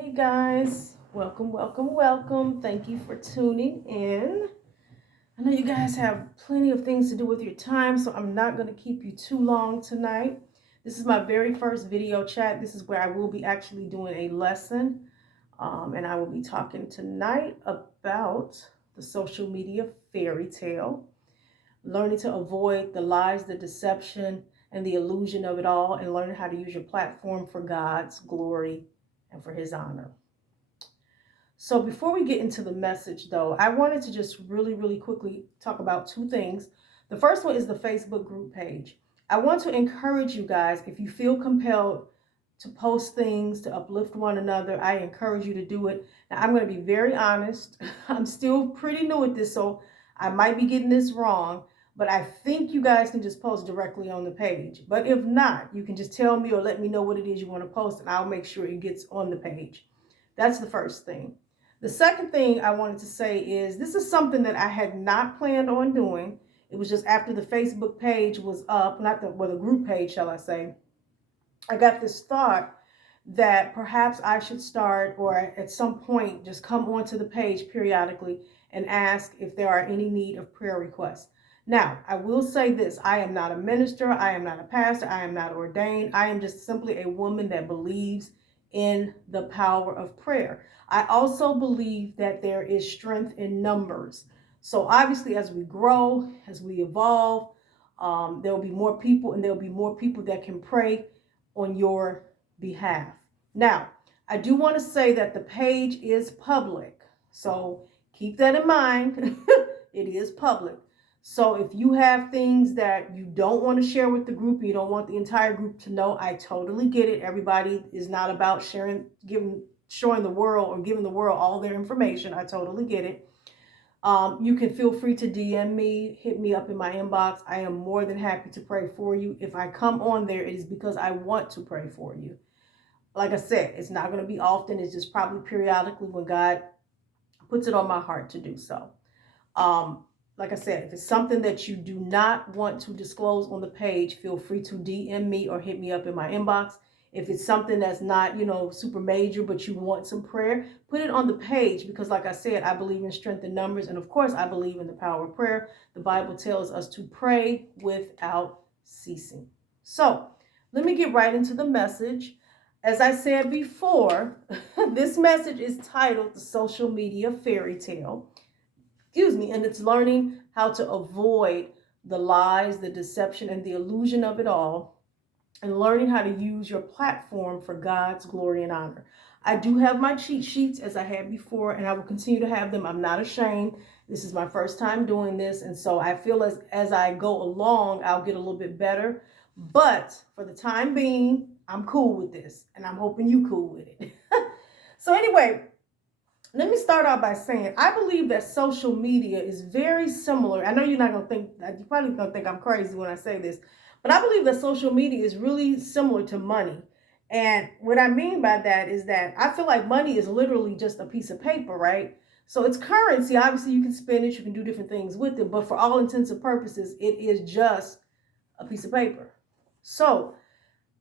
Hey guys, welcome. Thank you for tuning in. I know you guys have plenty of things to do with your time, so I'm not going to keep you too long tonight. This is my very first video chat. This is where I will be actually doing a lesson, and I will be talking tonight about the social media fairy tale, learning to avoid the lies, the deception, and the illusion of it all, and learning how to use your platform for God's glory and for His honor. So before we get into the message, though, I wanted to just really quickly talk about two things. The first one is the Facebook group page. I want to encourage you guys, if you feel compelled to post things, to uplift one another, I encourage you to do it. Now, I'm going to be very honest. I'm still pretty new at this, so I might be getting this wrong, but I think you guys can just post directly on the page. But if not, you can just tell me or let me know what it is you want to post, and I'll make sure it gets on the page. That's the first thing. The second thing I wanted to say is this is something that I had not planned on doing. It was just after the Facebook page was up, not the group page, shall I say. I got this thought that perhaps I should start, or at some point just come onto the page periodically and ask if there are any need of prayer requests. Now, I will say this. I am not a minister. I am not a pastor. I am not ordained. I am just simply a woman that believes in the power of prayer. I also believe that there is strength in numbers. So obviously, as we grow, as we evolve, there will be more people, and there will be more people that can pray on your behalf. Now, I do want to say that the page is public. So keep that in mind. It is public. So if you have things that you don't want to share with the group, you don't want the entire group to know, I totally get it. Everybody is not about showing the world or giving the world all their information. I totally get it. You can feel free to DM me, hit me up in my inbox. I am more than happy to pray for you. If I come on there, it is because I want to pray for you. Like I said, it's not going to be often. It's just probably periodically when God puts it on my heart to do so. Like I said, if it's something that you do not want to disclose on the page, feel free to DM me or hit me up in my inbox. If it's something that's not, super major, but you want some prayer, put it on the page because, like I said, I believe in strength in numbers. And of course, I believe in the power of prayer. The Bible tells us to pray without ceasing. So let me get right into the message. As I said before, this message is titled The Social Media Fairy Tale. And it's learning how to avoid the lies, the deception, and the illusion of it all, and learning how to use your platform for God's glory and honor. I do have my cheat sheets as I had before, and I will continue to have them. I'm not ashamed. This is my first time doing this, and so I feel as I go along, I'll get a little bit better. But for the time being, I'm cool with this, and I'm hoping you cool with it. So anyway, let me start out by saying I believe that social media is very similar. I know you're not going to think, you're probably going to think I'm crazy when I say this, but I believe that social media is really similar to money. And what I mean by that is that I feel like money is literally just a piece of paper, right? So it's currency. Obviously, you can spend it, you can do different things with it, but for all intents and purposes, it is just a piece of paper. So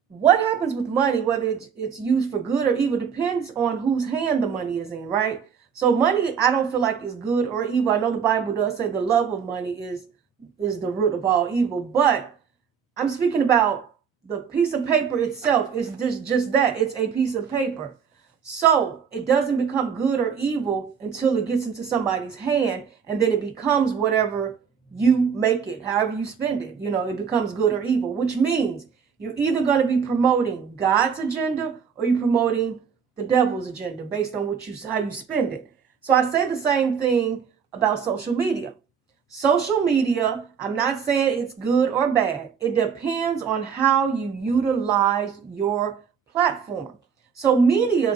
what happens with money, whether it's used for good or evil, depends on whose hand the money is in, right? So money, I don't feel like is good or evil. I know the Bible does say the love of money is the root of all evil, but I'm speaking about the piece of paper itself. Is just that. It's a piece of paper. So it doesn't become good or evil until it gets into somebody's hand, and then it becomes whatever you make it, however you spend it. It becomes good or evil, which means you're either going to be promoting God's agenda or you're promoting the devil's agenda based on how you spend it. So I say the same thing about social media. Social media, I'm not saying it's good or bad. It depends on how you utilize your platform. So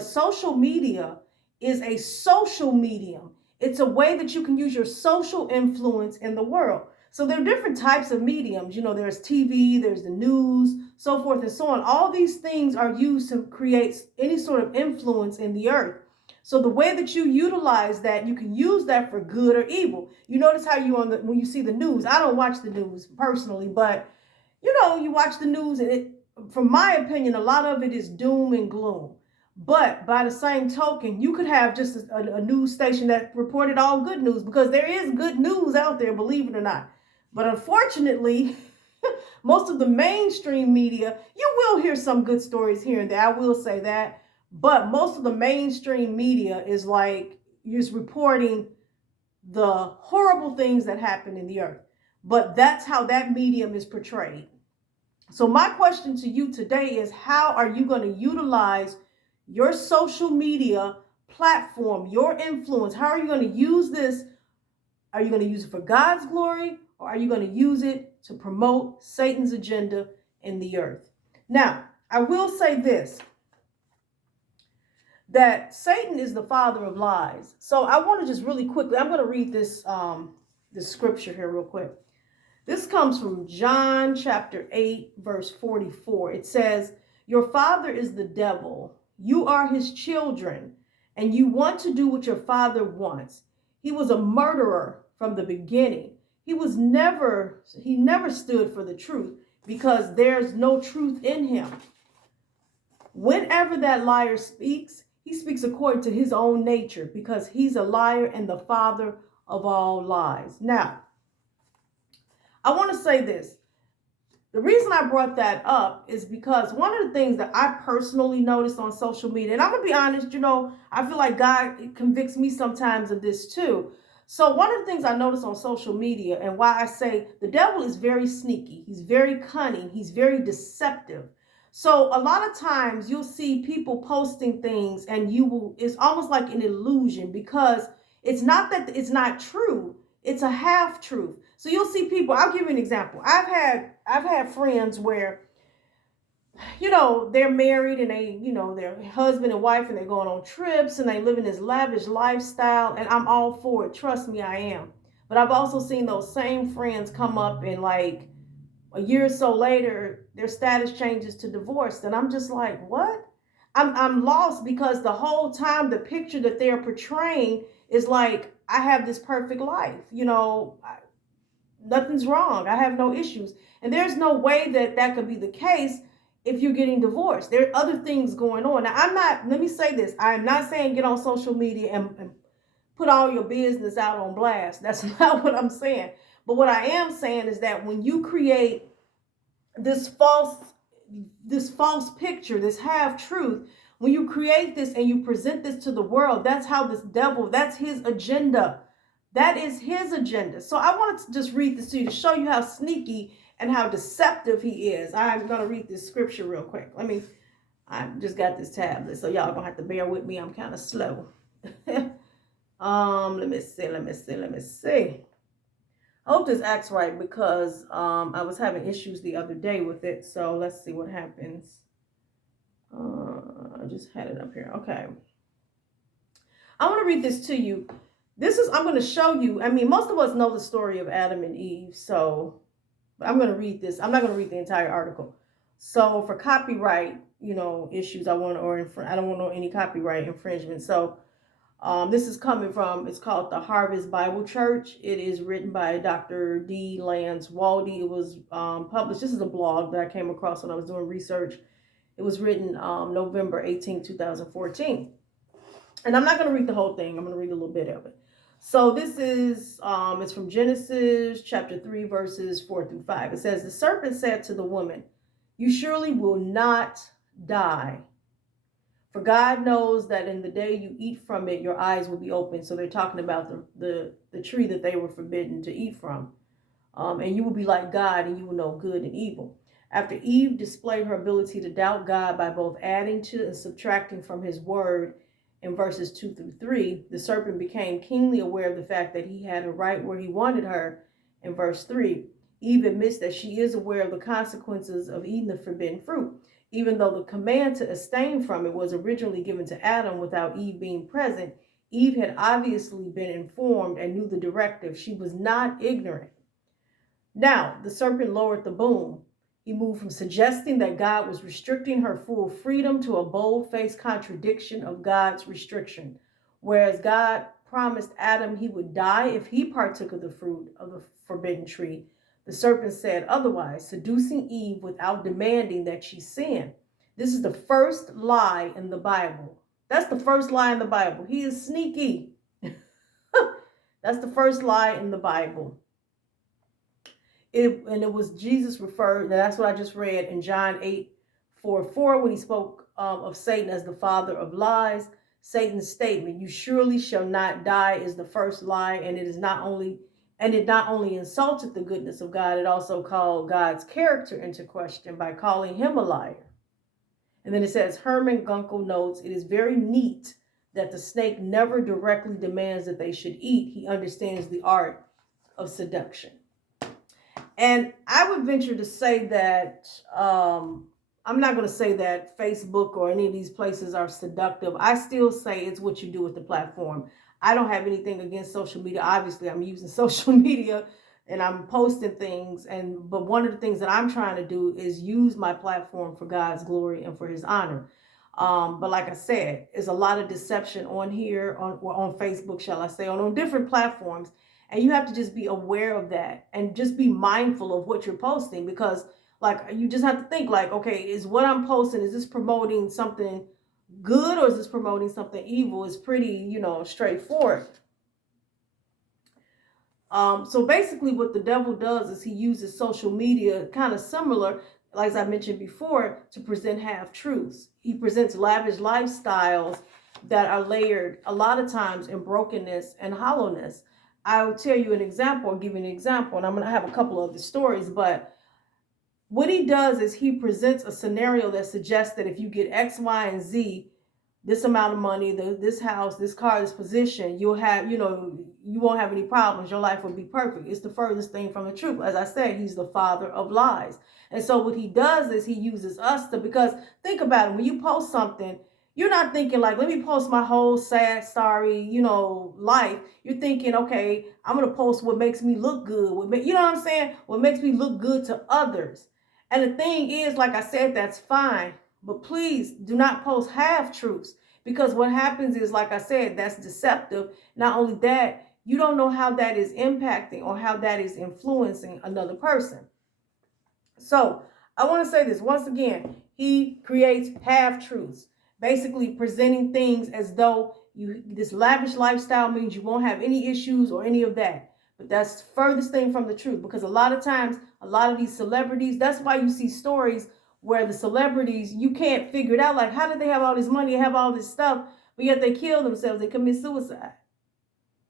social media is a social medium. It's a way that you can use your social influence in the world. So there are different types of mediums. There's TV, there's the news, so forth and so on. All these things are used to create any sort of influence in the earth. So the way that you utilize that, you can use that for good or evil. You notice how when you see the news, I don't watch the news personally, but you watch the news and from my opinion, a lot of it is doom and gloom. But by the same token, you could have just a news station that reported all good news, because there is good news out there, believe it or not. But unfortunately, most of the mainstream media, you will hear some good stories here and there. I will say that. But most of the mainstream media is reporting the horrible things that happen in the earth. But that's how that medium is portrayed. So my question to you today is, how are you going to utilize your social media platform, your influence? How are you going to use this? Are you going to use it for God's glory, or are you going to use it to promote Satan's agenda in the earth? Now, I will say this, that Satan is the father of lies. So I want to just really quickly, I'm going to read this scripture here real quick. This comes from John chapter 8, verse 44. It says, "Your father is the devil. You are his children, and you want to do what your father wants. He was a murderer from the beginning. He never stood for the truth, because there's no truth in him. Whenever that liar speaks, he speaks according to his own nature, because he's a liar and the father of all lies." Now, I want to say this. The reason I brought that up is because one of the things that I personally noticed on social media, and I'm going to be honest, I feel like God convicts me sometimes of this too. So one of the things I noticed on social media, and why I say the devil is very sneaky, he's very cunning, he's very deceptive. So a lot of times you'll see people posting things, and it's almost like an illusion, because it's not that it's not true, it's a half truth. So you'll see people, I'll give you an example. I've had friends where, they're married, and they're husband and wife, and they're going on trips, and they live in this lavish lifestyle, and I'm all for it. Trust me, I am. But I've also seen those same friends come up, and like a year or so later, their status changes to divorced. And I'm just like, what? I'm lost, because the whole time the picture that they're portraying is like, I have this perfect life. Nothing's wrong. I have no issues. And there's no way that could be the case if you're getting divorced. There are other things going on. Now, let me say this. I'm not saying get on social media and put all your business out on blast. That's not what I'm saying. But what I am saying is that when you create this false picture, this half truth, when you create this and you present this to the world, that's how this devil, that's his agenda. That is his agenda. So I wanted to just read this to you to show you how sneaky and how deceptive he is. I'm going to read this scripture real quick. I just got this tablet, so y'all gonna have to bear with me. I'm kind of slow. Let me see. I hope this acts right, because I was having issues the other day with it. So let's see what happens. I just had it up here. Okay. I want to read this to you. I'm going to show you. I mean, most of us know the story of Adam and Eve. So I'm going to read this. I'm not going to read the entire article. So for copyright, issues, I don't want any copyright infringement. So this is coming from, it's called the Harvest Bible Church. It is written by Dr. D. Lance Waldy. It was published. This is a blog that I came across when I was doing research. It was written November 18, 2014. And I'm not going to read the whole thing. I'm going to read a little bit of it. So this is, it's from Genesis chapter 3, verses 4 through 5. It says, "The serpent said to the woman, 'You surely will not die. For God knows that in the day you eat from it, your eyes will be open.'" So they're talking about the tree that they were forbidden to eat from. "And you will be like God, and you will know good and evil." After Eve displayed her ability to doubt God by both adding to and subtracting from his word in verses 2 through 3, the serpent became keenly aware of the fact that he had her right where he wanted her in verse 3. Eve admits that she is aware of the consequences of eating the forbidden fruit. Even though the command to abstain from it was originally given to Adam without Eve being present, Eve had obviously been informed and knew the directive. She was not ignorant. Now, the serpent lowered the boom. He moved from suggesting that God was restricting her full freedom to a bold-faced contradiction of God's restriction. Whereas God promised Adam he would die if he partook of the fruit of the forbidden tree, the serpent said otherwise, seducing Eve without demanding that she sin. This is the first lie in the Bible. That's the first lie in the Bible. He is sneaky. That's the first lie in the Bible. It was Jesus referred, that's what I just read in John 8:4 when he spoke of Satan as the father of lies. Satan's statement, "You surely shall not die," is the first lie, and it not only insulted the goodness of God, it also called God's character into question by calling him a liar. And then it says, Herman Gunkel notes, "It is very neat that the snake never directly demands that they should eat. He understands the art of seduction." And I would venture to say that I'm not going to say that Facebook or any of these places are seductive. I still say it's what you do with the platform. I don't have anything against social media. Obviously, I'm using social media and I'm posting things. But one of the things that I'm trying to do is use my platform for God's glory and for his honor. But like I said, there's a lot of deception on here, on Facebook, shall I say, on different platforms. And you have to just be aware of that and just be mindful of what you're posting, because like you just have to think like, okay, is what I'm posting, is this promoting something good or is this promoting something evil? It's pretty, straightforward. So basically what the devil does is he uses social media kind of similar, like as I mentioned before, to present half-truths. He presents lavish lifestyles that are layered a lot of times in brokenness and hollowness. I'll tell you an example, or give you an example, and I'm going to have a couple of the stories, but what he does is he presents a scenario that suggests that if you get X, Y, and Z, this amount of money, this house, this car, this position, you'll have, you won't have any problems. Your life will be perfect. It's the furthest thing from the truth. As I said, he's the father of lies. And so what he does is he uses us because think about it. When you post something, you're not thinking like, let me post my whole sad, sorry, life. You're thinking, okay, I'm going to post what makes me look good. You know what I'm saying? What makes me look good to others. And the thing is, like I said, that's fine. But please do not post half-truths, because what happens is, like I said, that's deceptive. Not only that, you don't know how that is impacting or how that is influencing another person. So I want to say this once again. He creates half-truths, basically presenting things as though this lavish lifestyle means you won't have any issues or any of that. But that's the furthest thing from the truth, because a lot of times, a lot of these celebrities, that's why you see stories where the celebrities, you can't figure it out. Like, how did they have all this money, have all this stuff, but yet they kill themselves, they commit suicide?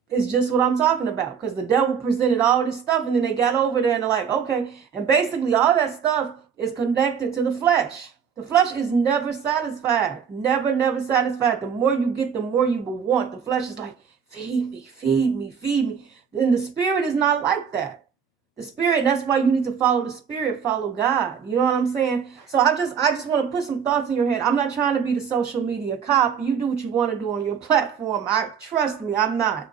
It's just what I'm talking about, because the devil presented all this stuff and then they got over there and they're like, okay. And basically all that stuff is connected to the flesh. The flesh is never satisfied. Never, never satisfied. The more you get, the more you will want. The flesh is like, feed me, feed me, feed me. Then the spirit is not like that. The spirit, that's why you need to follow the spirit, follow God. You know what I'm saying? So I just want to put some thoughts in your head. I'm not trying to be the social media cop. You do what you want to do on your platform. Trust me, I'm not.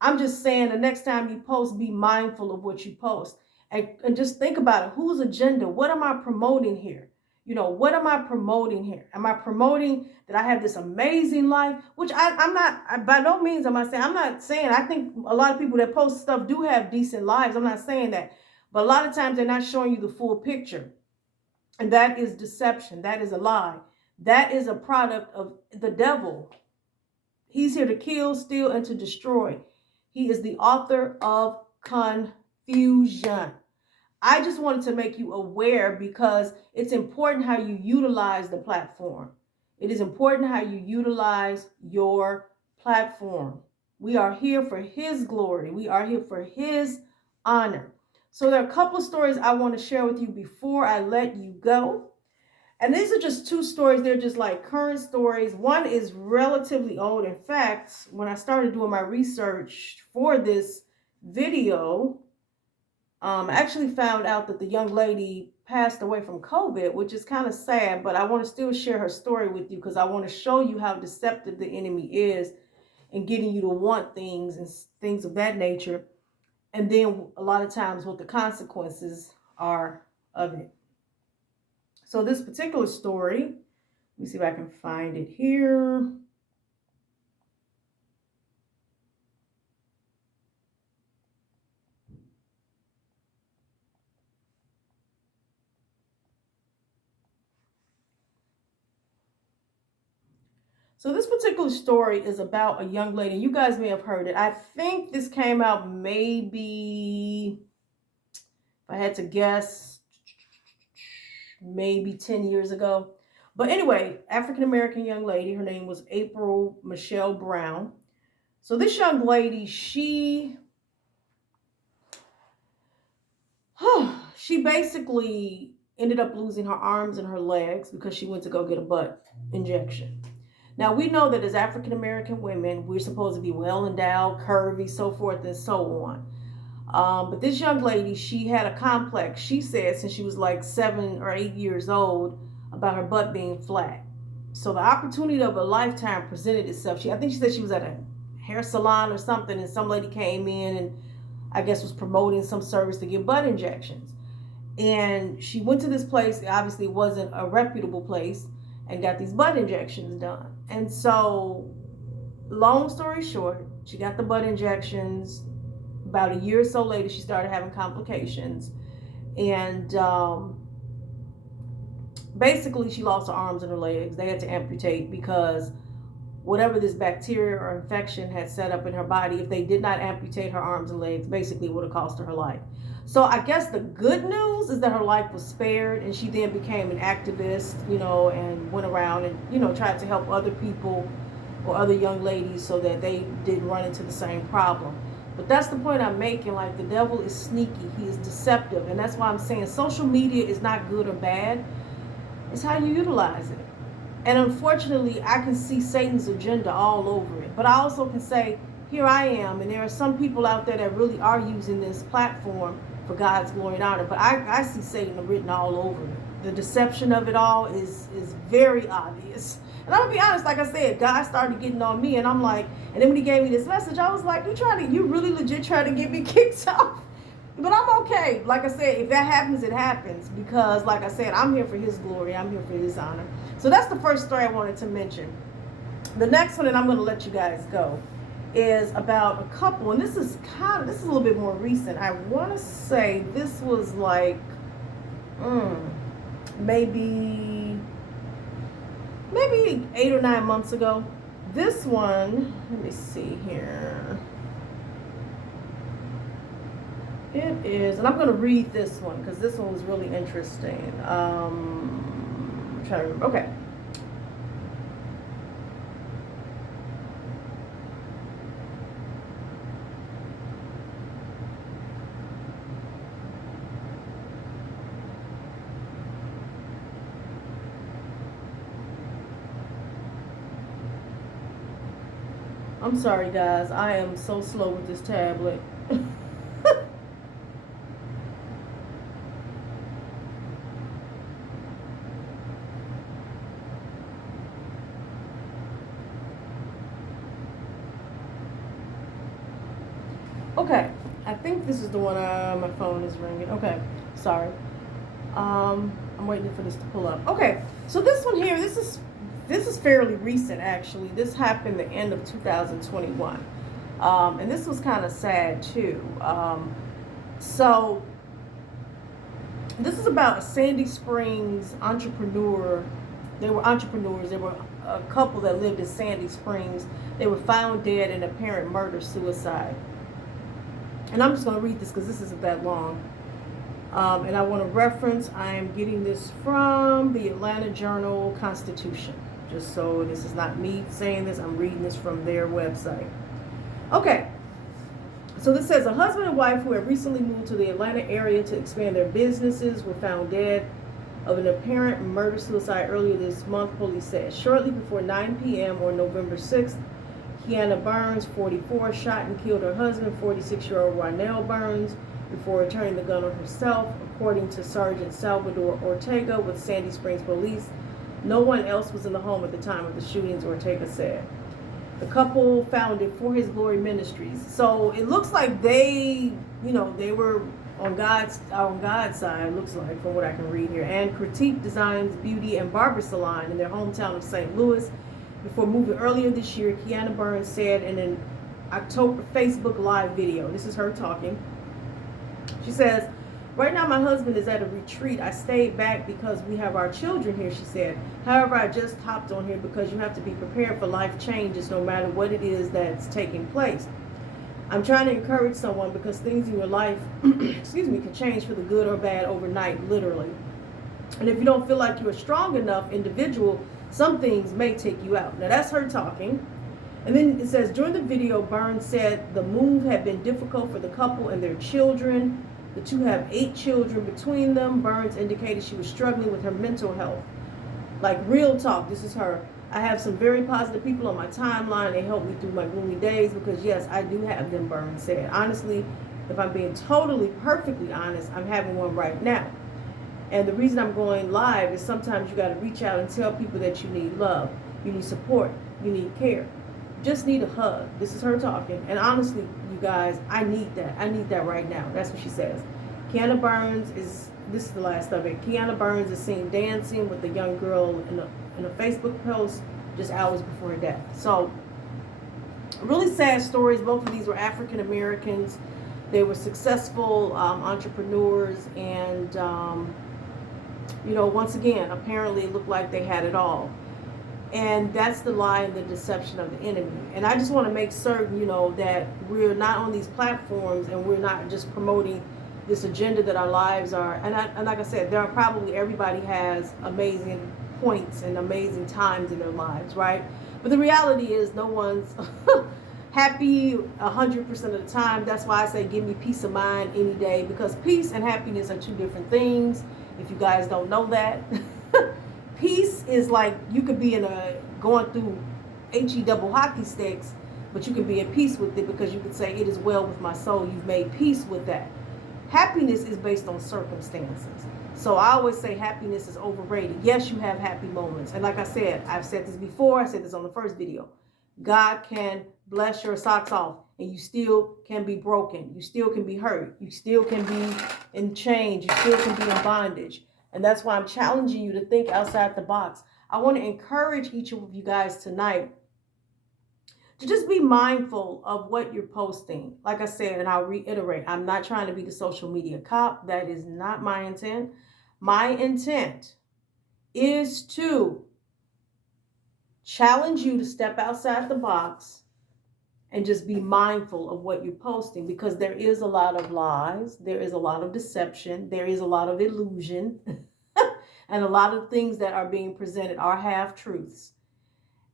I'm just saying the next time you post, be mindful of what you post. And just think about it. Whose agenda? What am I promoting here? What am I promoting here? Am I promoting that I have this amazing life? Which I'm not, by no means am I saying, I'm not saying, I think a lot of people that post stuff do have decent lives. I'm not saying that. But a lot of times they're not showing you the full picture. And that is deception. That is a lie. That is a product of the devil. He's here to kill, steal, and to destroy. He is the author of confusion. I just wanted to make you aware, because it's important how you utilize the platform. It is important how you utilize your platform. We are here for his glory. We are here for his honor. So there are a couple of stories I want to share with you before I let you go. And these are just two stories. They're just like current stories. One is relatively old. In fact, when I started doing my research for this video, I actually found out that the young lady passed away from COVID, which is kind of sad, but I want to still share her story with you because I want to show you how deceptive the enemy is in getting you to want things and things of that nature. And then a lot of times what the consequences are of it. So this particular story, let me see if I can find it here. So this particular story is about a young lady. You guys may have heard it. I think this came out maybe, if I had to guess, maybe 10 years ago. But anyway, African American young lady. Her name was April Michelle Brown. So this young lady, she basically ended up losing her arms and her legs because she went to go get a butt injection. Now, we know that as African American women, we're supposed to be well endowed, curvy, so forth and so on. But this young lady, she had a complex, she said, since she was like 7 or 8 years old, about her butt being flat. So the opportunity of a lifetime presented itself. I think she said she was at a hair salon or something, and some lady came in and I guess was promoting some service to get butt injections. And she went to this place, obviously it wasn't a reputable place, and got these butt injections done. And so, long story short, she got the butt injections. About a year or so later, she started having complications. And basically, she lost her arms and her legs. They had to amputate because whatever this bacteria or infection had set up in her body, if they did not amputate her arms and legs, basically would have cost her life. So I guess the good news is that her life was spared, and she then became an activist, and went around and, tried to help other people or other young ladies so that they didn't run into the same problem. But that's the point I'm making. Like, the devil is sneaky. He is deceptive. And that's why I'm saying social media is not good or bad. It's how you utilize it. And unfortunately, I can see Satan's agenda all over it. But I also can say, here I am, and there are some people out there that really are using this platform for God's glory and honor. But I see Satan written all over it. The deception of it all is very obvious. And I'm going to be honest, like I said, God started getting on me, and I'm like, and then when he gave me this message, I was like, you really legit trying to get me kicked off? But I'm okay. Like I said, if that happens, it happens. Because, like I said, I'm here for his glory. I'm here for his honor. So that's the first story I wanted to mention. The next one, and I'm going to let you guys go, is about a couple. And this is a little bit more recent. I want to say this was like, maybe 8 or 9 months ago. This one, let me see here. It is, and I'm going to read this one because this one was really interesting. I'm trying to remember. Okay. I'm sorry, guys. I am so slow with this tablet. Okay, I think this is the one. My phone is ringing. Okay, sorry. I'm waiting for this to pull up. Okay, so this one here, this is fairly recent, actually. This happened the end of 2021, and this was kind of sad too. So this is about a Sandy Springs entrepreneur. They were entrepreneurs. They were a couple that lived in Sandy Springs. They were found dead in apparent murder-suicide. And I'm just going to read this because this isn't that long. And I want to reference, I am getting this from the Atlanta Journal-Constitution. Just so this is not me saying this, I'm reading this from their website. Okay. So this says, a husband and wife who have recently moved to the Atlanta area to expand their businesses were found dead of an apparent murder-suicide earlier this month, police said. Shortly before 9 p.m. on November 6th, Kiana Burns, 44, shot and killed her husband, 46-year-old Ronell Burns, before returning the gun on herself, according to Sergeant Salvador Ortega with Sandy Springs Police. No one else was in the home at the time of the shootings, Ortega said. The couple founded For His Glory Ministries. So it looks like they were on God's side, looks like, from what I can read here, and Critique Designs Beauty and Barber Salon in their hometown of St. Louis. Before moving earlier this year, Kiana Burns said in an October Facebook Live video, this is her talking, she says, Right now, my husband is at a retreat. I stayed back because we have our children here, she said. However, I just hopped on here because you have to be prepared for life changes no matter what it is that's taking place. I'm trying to encourage someone because things in your life, excuse me, can change for the good or bad overnight, literally. And if you don't feel like you're a strong enough individual, some things may take you out. Now, that's her talking. And then it says, during the video, Burns said the move had been difficult for the couple and their children. The two have 8 children between them. Burns indicated she was struggling with her mental health. Like, real talk, this is her. I have some very positive people on my timeline. They help me through my gloomy days because, yes, I do have them, Burns said. Honestly, if I'm being totally, perfectly honest, I'm having one right now. And the reason I'm going live is sometimes you got to reach out and tell people that you need love, you need support, you need care. Just need a hug. This is her talking. And honestly, you guys, I need that. I need that right now. That's what she says. Kiana Burns is, this is the last of it. Kiana Burns is seen dancing with a young girl in a Facebook post just hours before her death. So, really sad stories. Both of these were African Americans. They were successful entrepreneurs. And, you know, once again, apparently it looked like they had it all. And that's the lie and the deception of the enemy. And I just want to make certain, you know, that we're not on these platforms and we're not just promoting this agenda that our lives are. And like I said, there are probably, everybody has amazing points and amazing times in their lives, right? But the reality is no one's happy 100% of the time. That's why I say give me peace of mind any day, because peace and happiness are 2 different things. If you guys don't know that. Peace is like, you could be going through HE double hockey sticks, but you can be at peace with it because you could say, it is well with my soul. You've made peace with that. Happiness is based on circumstances. So I always say happiness is overrated. Yes, you have happy moments. And like I said, I've said this before. I said this on the first video. God can bless your socks off and you still can be broken. You still can be hurt. You still can be in chains. You still can be in bondage. And that's why I'm challenging you to think outside the box. I want to encourage each of you guys tonight to just be mindful of what you're posting. Like I said, and I'll reiterate, I'm not trying to be the social media cop. That is not my intent. My intent is to challenge you to step outside the box and just be mindful of what you're posting, because there is a lot of lies, there is a lot of deception, there is a lot of illusion, and a lot of things that are being presented are half-truths.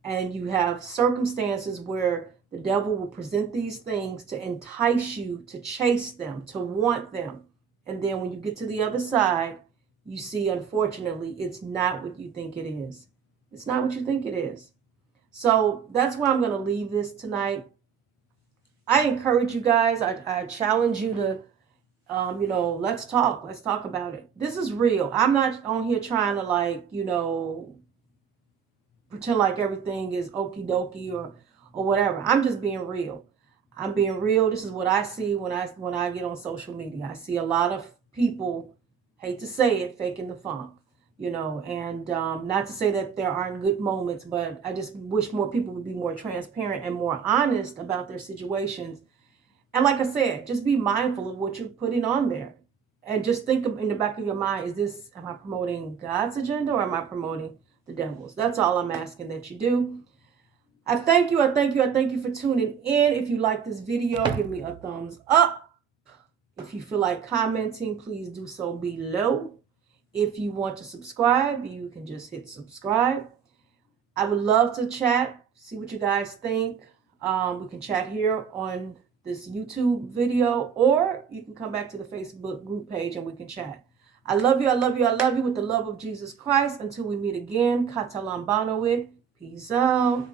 And you have circumstances where the devil will present these things to entice you to chase them, to want them. And then when you get to the other side, you see, unfortunately, it's not what you think it is. It's not what you think it is. So that's why I'm going to leave this tonight. I encourage you guys. I challenge you to, you know, let's talk about it. This is real. I'm not on here trying to, like, you know, pretend like everything is okie dokie or whatever. I'm just being real. I'm being real. This is what I see when I get on social media. I see a lot of people, hate to say it, faking the funk, you know, and not to say that there aren't good moments, but I just wish more people would be more transparent and more honest about their situations. And like I said, just be mindful of what you're putting on there. And just think in the back of your mind, am I promoting God's agenda or am I promoting the devil's? That's all I'm asking that you do. I thank you for tuning in. If you like this video, give me a thumbs up. If you feel like commenting, please do so below. If you want to subscribe, you can just hit subscribe. I would love to chat, see what you guys think. We can chat here on this YouTube video, or you can come back to the Facebook group page and we can chat. I love you with the love of Jesus Christ. Until we meet again, katalambanoit. Peace out.